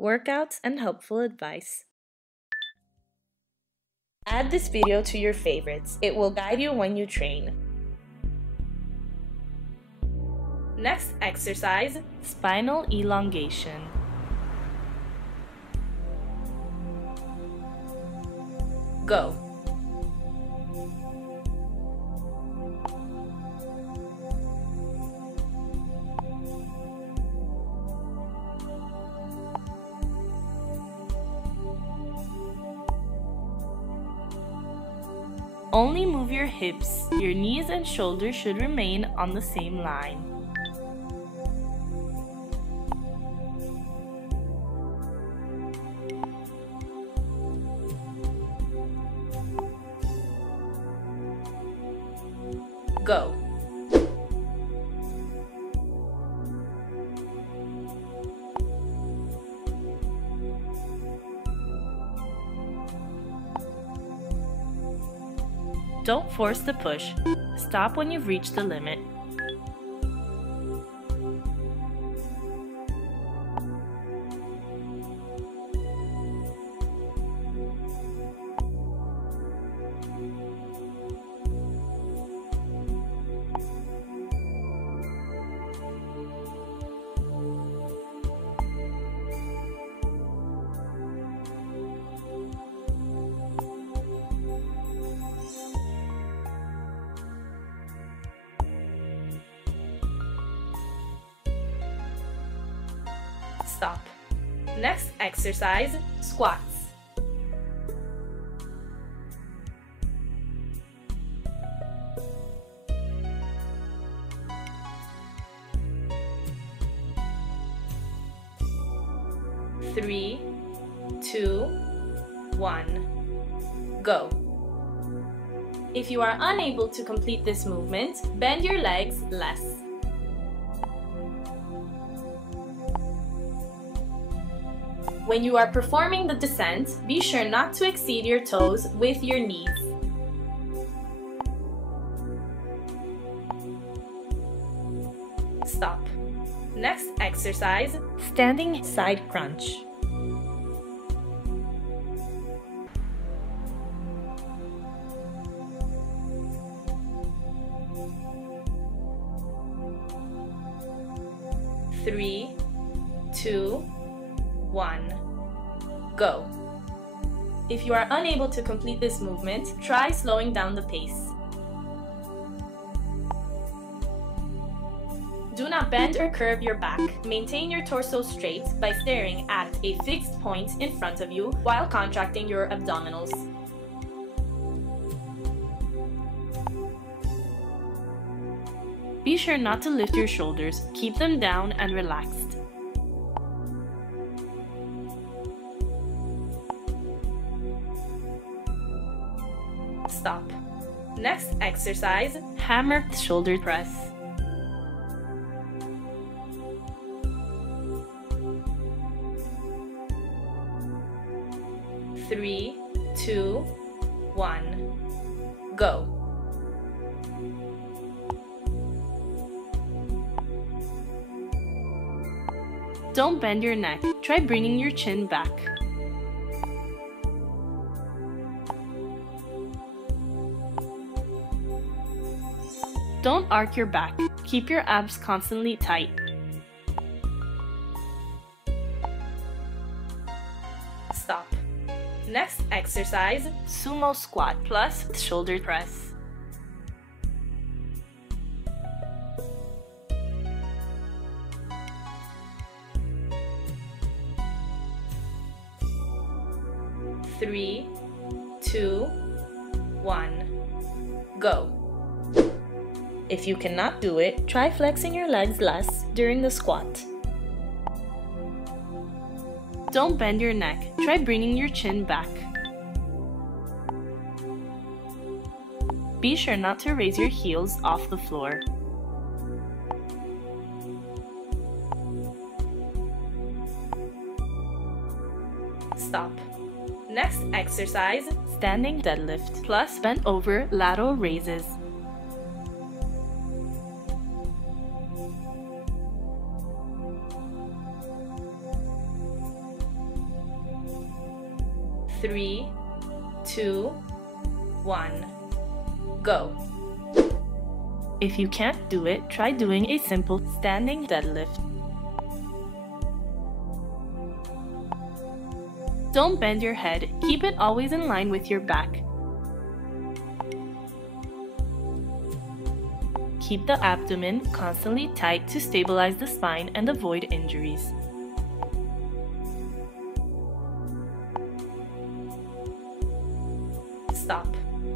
workouts, and helpful advice. Add this video to your favorites. It will guide you when you train. Next exercise, spinal elongation. Go. Only move your hips. Your knees and shoulders should remain on the same line. Go. Don't force the push. Stop when you've reached the limit. Stop. Next exercise, squats. Three, two, one, go. If you are unable to complete this movement, bend your legs less. When you are performing the descent, be sure not to exceed your toes with your knees. Stop. Next exercise, standing side crunch. Three, two, one, go. If you are unable to complete this movement, try slowing down the pace. Do not bend or curve your back. Maintain your torso straight by staring at a fixed point in front of you while contracting your abdominals. Be sure not to lift your shoulders. Keep them down and relaxed. Stop. Next exercise, hammer shoulder press. Three, two, one, go. Don't bend your neck. Try bringing your chin back. Don't arc your back. Keep your abs constantly tight. Stop. Next exercise, sumo squat plus shoulder press. Three, two, one, go. If you cannot do it, try flexing your legs less during the squat. Don't bend your neck. Try bringing your chin back. Be sure not to raise your heels off the floor. Stop. Next exercise, standing deadlift plus bent over lateral raises. 3, 2, 1, go. If you can't do it, try doing a simple standing deadlift. Don't bend your head, keep it always in line with your back. Keep the abdomen constantly tight to stabilize the spine and avoid injuries. Stop.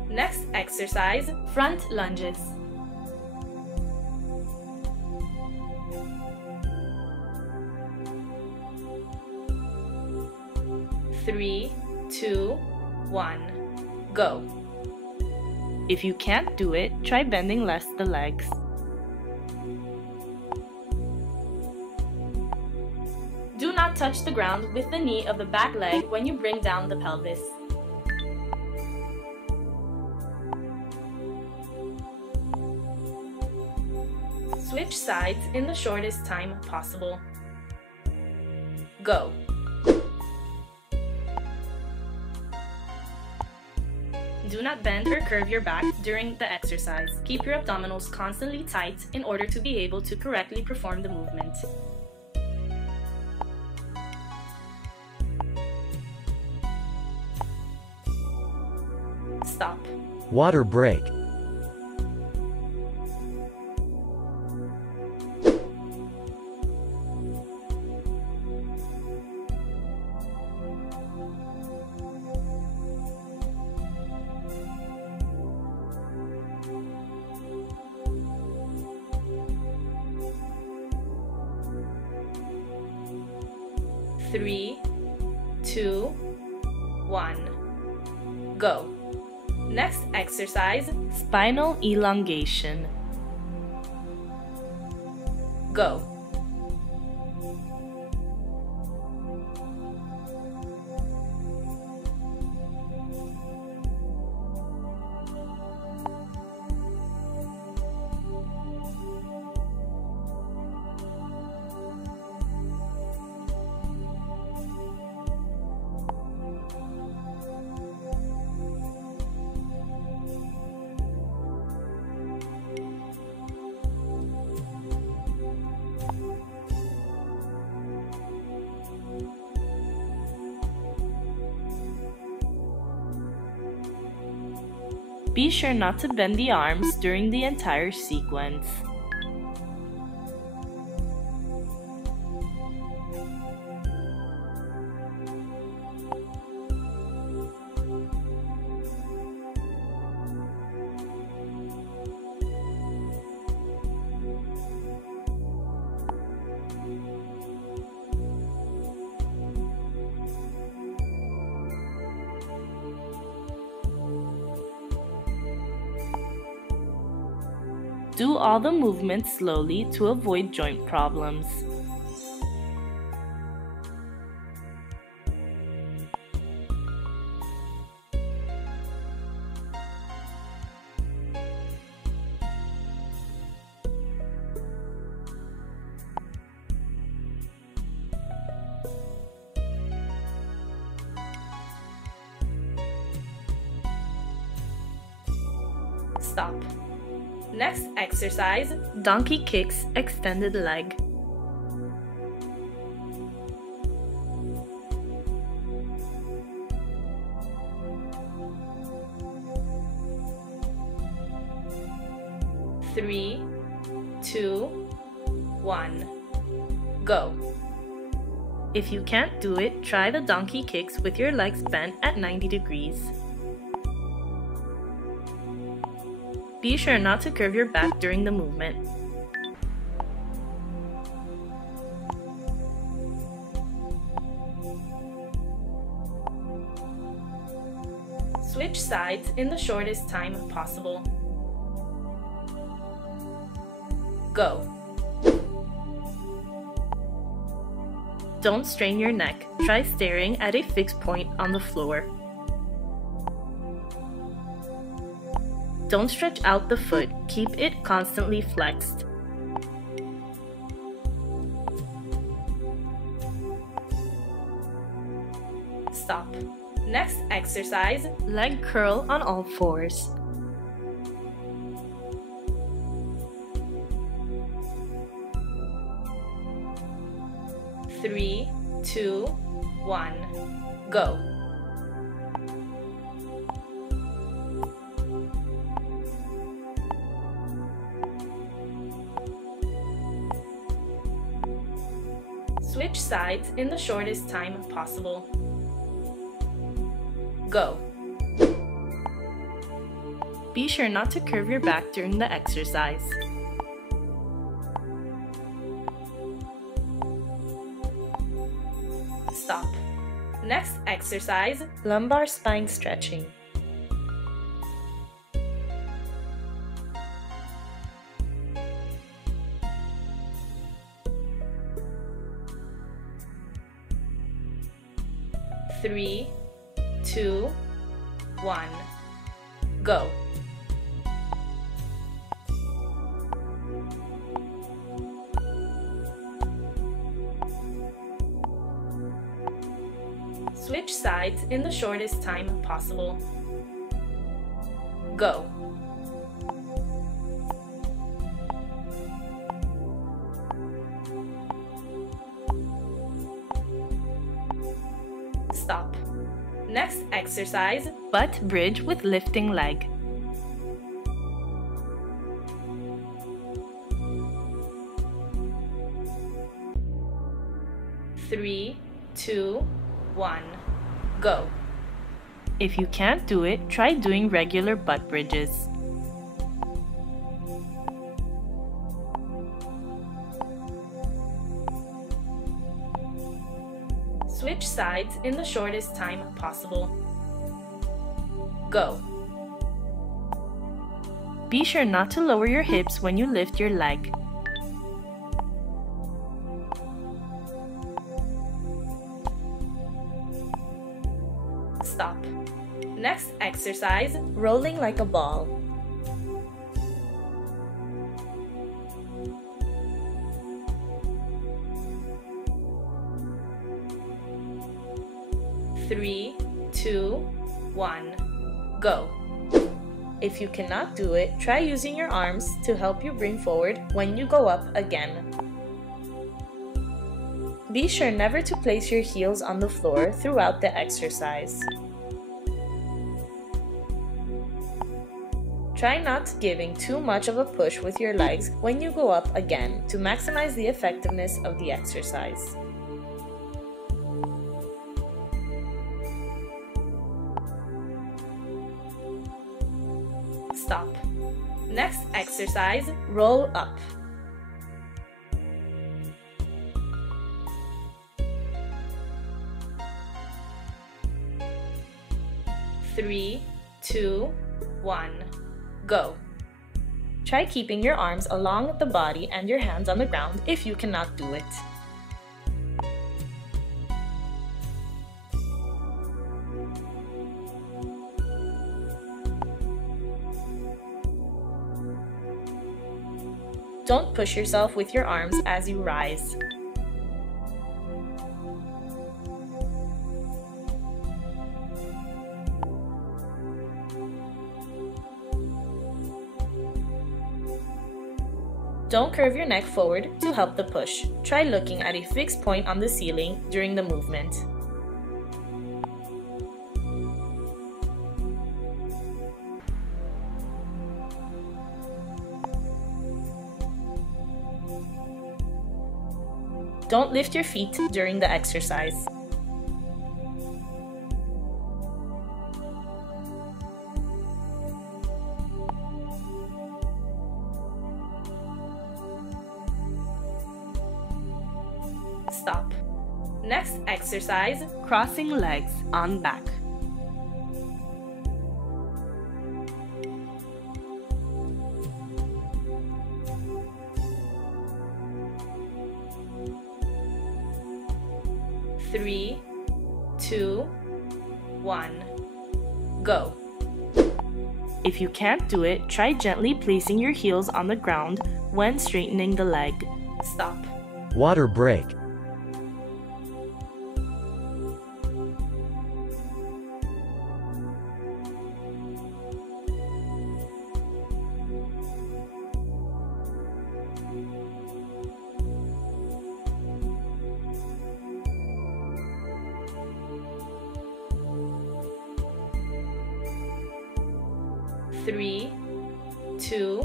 Next exercise, front lunges. 3, 2, 1, go. If you can't do it, try bending less the legs. Do not touch the ground with the knee of the back leg when you bring down the pelvis. Switch sides in the shortest time possible. Go. Do not bend or curve your back during the exercise. Keep your abdominals constantly tight in order to be able to correctly perform the movement. Stop. Water break. Three, 2, 1, go. Next exercise, spinal elongation. Go. Be sure not to bend the arms during the entire sequence. Do all the movements slowly to avoid joint problems. Stop. Next exercise, donkey kicks, extended leg. Three, 2, 1, go. If you can't do it, try the donkey kicks with your legs bent at 90 degrees. Be sure not to curve your back during the movement. Switch sides in the shortest time possible. Go. Don't strain your neck. Try staring at a fixed point on the floor. Don't stretch out the foot, keep it constantly flexed. Stop. Next exercise, leg curl on all fours. Three, two, one, go. Switch sides in the shortest time possible. Go. Be sure not to curve your back during the exercise. Stop. Next exercise, lumbar spine stretching. Three, two, one, go. Switch sides in the shortest time possible. Go. Stop. Next exercise, butt bridge with lifting leg. Three, two, one, go. If you can't do it, try doing regular butt bridges. Switch sides in the shortest time possible. Go. Be sure not to lower your hips when you lift your leg. Stop. Next exercise, rolling like a ball. Three, two, one, go. If you cannot do it, try using your arms to help you bring forward when you go up again. Be sure never to place your heels on the floor throughout the exercise. Try not giving too much of a push with your legs when you go up again to maximize the effectiveness of the exercise. Stop. Next exercise, roll up. Three, two, one, go. Try keeping your arms along the body and your hands on the ground if you cannot do it. Don't push yourself with your arms as you rise. Don't curve your neck forward to help the push. Try looking at a fixed point on the ceiling during the movement. Don't lift your feet during the exercise. Stop. Next exercise, crossing legs on back. Three, two, one, go. If you can't do it, try gently placing your heels on the ground when straightening the leg. Stop. Water break. 3, 2,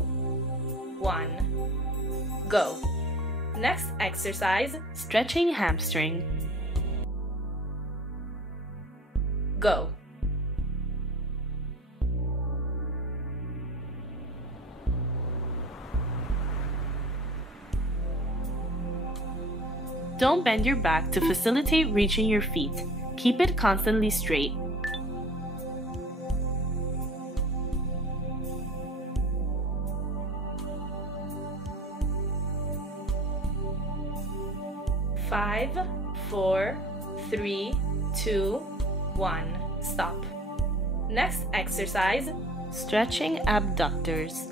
1, go. Next exercise, stretching hamstring. Go. Don't bend your back to facilitate reaching your feet. Keep it constantly straight. Five, 4, 3, 2, 1. Stop. Next exercise, stretching abductors.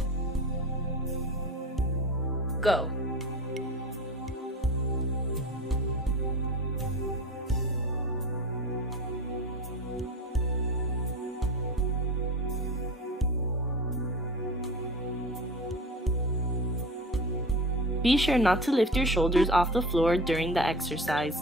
Go. Be sure not to lift your shoulders off the floor during the exercise.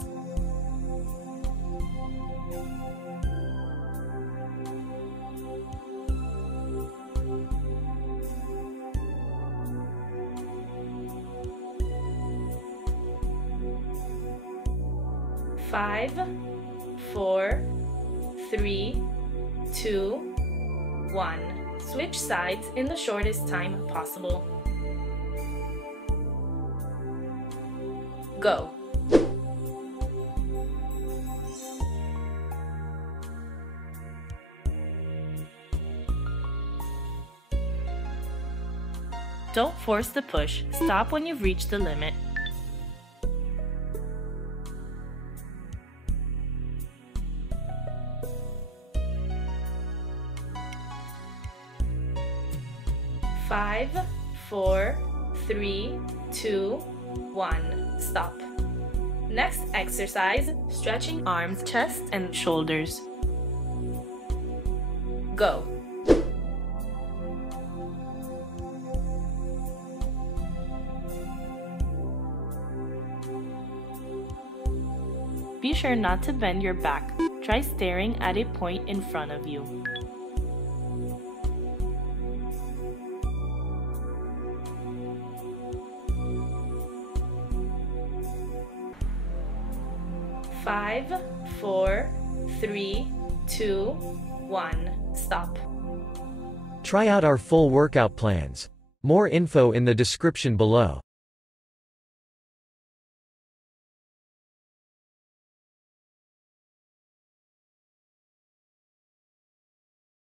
Five, 4, 3, 2, 1. Switch sides in the shortest time possible. Go. Don't force the push. Stop when you've reached the limit. Five, 4, 3, 2, 1. Stop. Next exercise, stretching arms, chest, and shoulders. Go. Be sure not to bend your back. Try staring at a point in front of you. Five, 4, 3, 2, 1. Stop. Try out our full workout plans. More info in the description below.